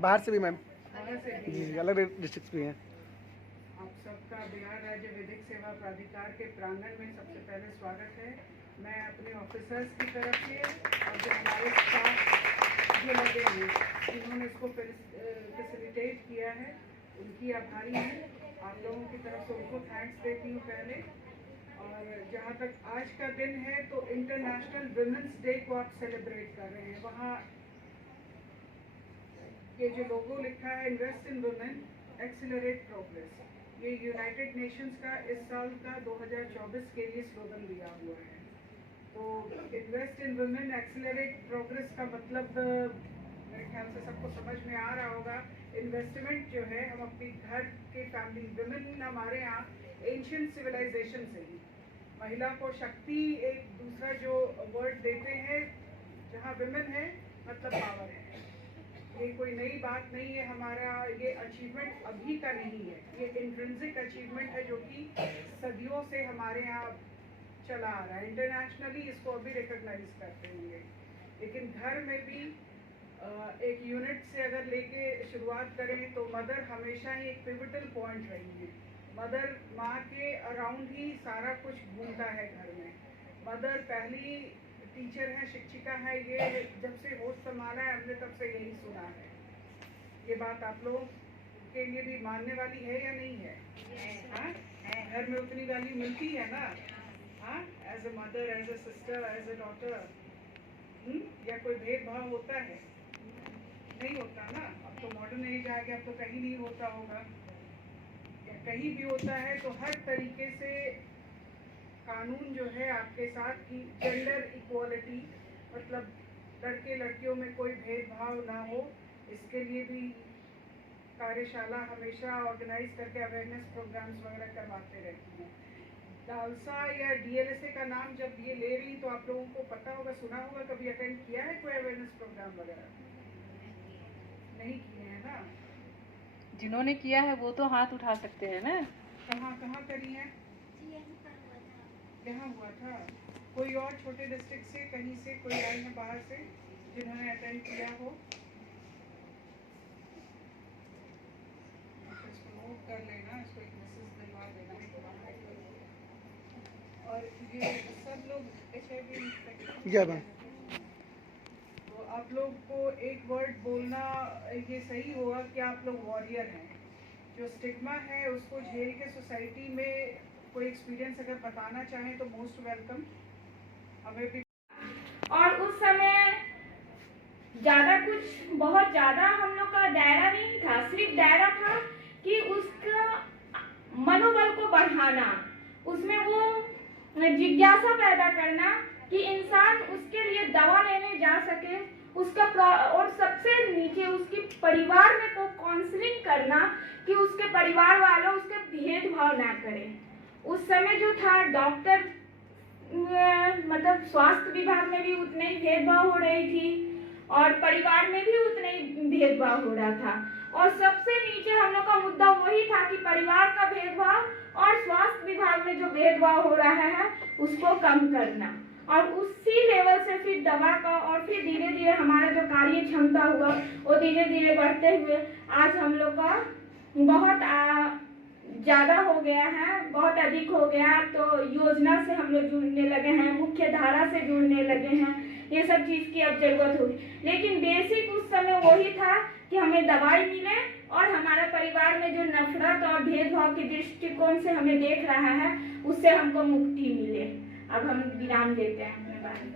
बाहर से भी मैम बाहर से भी जी, अलग डिस्ट्रिक्ट भी हैं। आप सबका बिहार राज्य विधिक सेवा प्राधिकार के प्रांगण में सबसे पहले स्वागत है। मैं अपने ऑफिसर्स की तरफ से और जो हमारे स्टाफ जो लगे हैं जिन्होंने इसको फैसिलिटेट किया है उनकी आभारी हूँ। आप लोगों की तरफ से उनको थैंक्स देती हूँ पहले। और जहाँ तक आज का दिन है तो इंटरनेशनल वुमेन्स डे को आप सेलिब्रेट कर रहे हैं। वहाँ ये जो लोगो लिखा है invest in women accelerate progress, ये यूनाइटेड नेशंस का इस साल का 2024 के लिए स्लोगन दिया हुआ है। तो invest in women accelerate progress का मतलब मेरे ख्याल से सबको समझ में आ रहा होगा। इन्वेस्टमेंट जो है हम अपनी घर के फैमिली वुमेन, हमारे यहाँ एंशिएंट सिविलाइजेशन से ही महिला को शक्ति एक दूसरा जो वर्ड देते हैं, जहाँ वुमेन है मतलब पावर है। ये कोई नई बात नहीं है, हमारा ये अचीवमेंट अभी का नहीं है, ये इंट्रिंसिक अचीवमेंट है जो कि सदियों से हमारे यहाँ चला आ रहा है। इंटरनेशनली इसको अभी रिकॉग्नाइज करते होंगे, लेकिन घर में भी एक यूनिट से अगर लेके शुरुआत करें तो मदर हमेशा ही एक पिवटल पॉइंट रही है। मदर माँ के अराउंड ही सारा कुछ घूमता है घर में। मदर पहली टीचर है, शिक्षिका है। ये जब से होश संभाला है हमने तब से यही सुना है। ये बात आप लोगों के लिए भी मानने वाली है या नहीं है? हाँ, घर में उतनी वैल्यू मिलती है ना? हाँ, as a mother, as a sister, as a daughter. या कोई भेदभाव होता है? नहीं होता ना। अब तो मॉडर्न एज आ गया, अब तो कहीं नहीं होता होगा, या कहीं भी होता है तो हर तरीके से कानून जो है आपके साथ कि जेंडर इक्वालिटी, मतलब लड़के लड़कियों में कोई भेदभाव ना हो, इसके लिए भी कार्यशाला हमेशा ऑर्गेनाइज करके अवेयरनेस प्रोग्राम्स वगैरह करवाते रहती हैं। डालसा या डीएलएसए का नाम जब ये ले रही तो आप लोगों को पता होगा, सुना होगा, कभी अटेंड किया है कोई अवेयरनेस प्रोग्राम वगैरह? नहीं किए हैं ना? जिन्होंने किया है वो तो हाथ उठा सकते हैं ना। कहाँ कहाँ करी है? यहाँ हुआ था। कोई और छोटे डिस्ट्रिक्ट से, कहीं से कोई आए हैं बाहर से जिन्होंने अटेंड किया हो? इसको नोट कर लेना, इसको एक मैसेज दिलवा देना। और ये सब लोग HIV इन्फेक्शन, तो आप लोग को एक वर्ड बोलना ये सही होगा कि आप लोग वॉरियर हैं। जो स्टिग्मा है उसको झेल के सोसाइटी में कोई एक्सपीरियंस अगर बताना चाहें तो मोस्ट वेलकम। हमें भी और उस समय ज़्यादा कुछ, बहुत ज़्यादा हम लोग का दायरा नहीं था, सिर्फ दायरा था कि उसका मनोबल को बढ़ाना, उसमें वो जिज्ञासा पैदा करना कि इंसान उसके लिए दवा लेने जा सके, उसका और सबसे नीचे उसके परिवार में को काउंसलिंग करना कि उसके परिवार वालों उसके भेदभाव ना करें। उस समय जो था डॉक्टर मतलब स्वास्थ्य विभाग में भी उतने ही भेदभाव हो रही थी और परिवार में भी उतने ही भेदभाव हो रहा था। और सबसे नीचे हम लोग का मुद्दा वही था कि परिवार का भेदभाव और स्वास्थ्य विभाग में जो भेदभाव हो रहा है उसको कम करना। और उसी लेवल से फिर दवा का, और फिर धीरे धीरे हमारा जो कार्य क्षमता हुआ वो धीरे धीरे बढ़ते हुए आज हम लोग का बहुत ज़्यादा हो गया है, बहुत अधिक हो गया। तो योजना से हम लोग जुड़ने लगे हैं, मुख्य धारा से जुड़ने लगे हैं, ये सब चीज़ की अब जरूरत होगी। लेकिन बेसिक उस समय वही था कि हमें दवाई मिले और हमारे परिवार में जो नफरत और भेदभाव के दृष्टिकोण से हमें देख रहा है उससे हमको मुक्ति मिले। अब हम विराम देते हैं अपने बारे में।